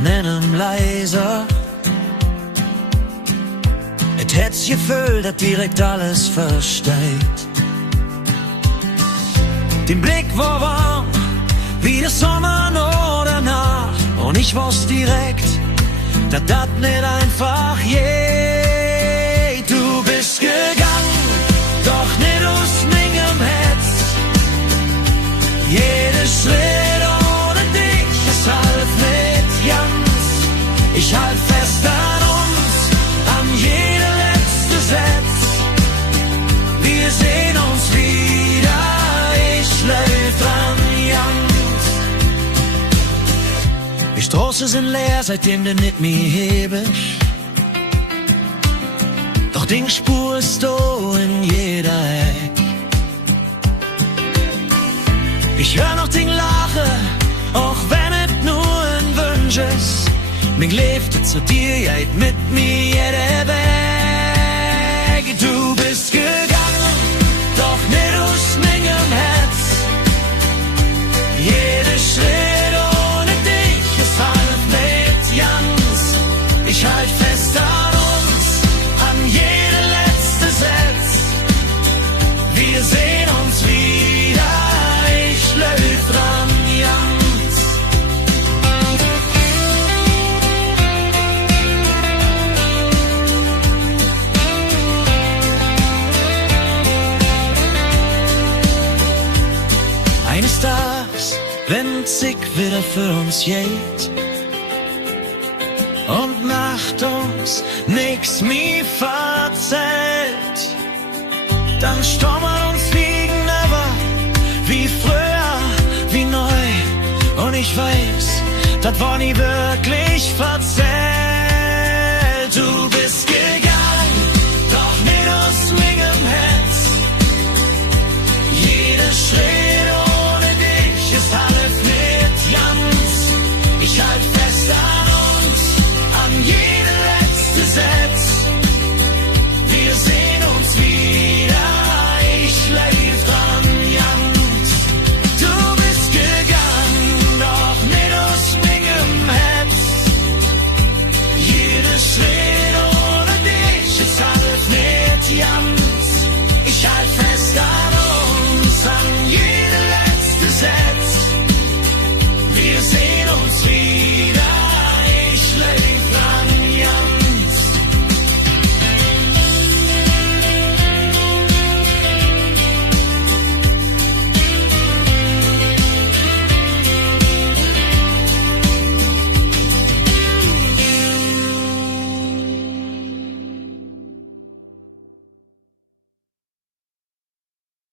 an einem leiser. Et hätt's Gefühl, dat direkt alles versteht. Den Blick war warm, wie der Sommer nur danach. Und ich wusste direkt, dass das nicht einfach geht. Du bist gegangen, doch nicht aus meinem Herz. Jeder Schritt ohne dich ist halb mit ganz. Ich halt fest an uns, an jeder letzte Satz. Wir sehen uns wieder, ich läuf dran ganz. Die Straßen sind leer, seitdem du nicht mehr hebest. Doch den Spur ist du in jeder Ecke. Ich hör noch den Lache, auch wenn es nur ein Wunsch ist. Mich lebt zu dir, geht mit mir jeder Weg. Du bist gegangen, doch nicht aus meinem Herz. Jeder Schritt ohne dich ist halb mit ganz. Ich halt fest an uns, an jeder letzte Satz. Wir sehen uns wieder, ich läuf dran ganz. Eines Tages, wenn Zick wieder für uns geht und macht uns nix mehr verzählt, dann stormen uns gegenüber, wie früher, wie neu. Und ich weiß, das war nie wirklich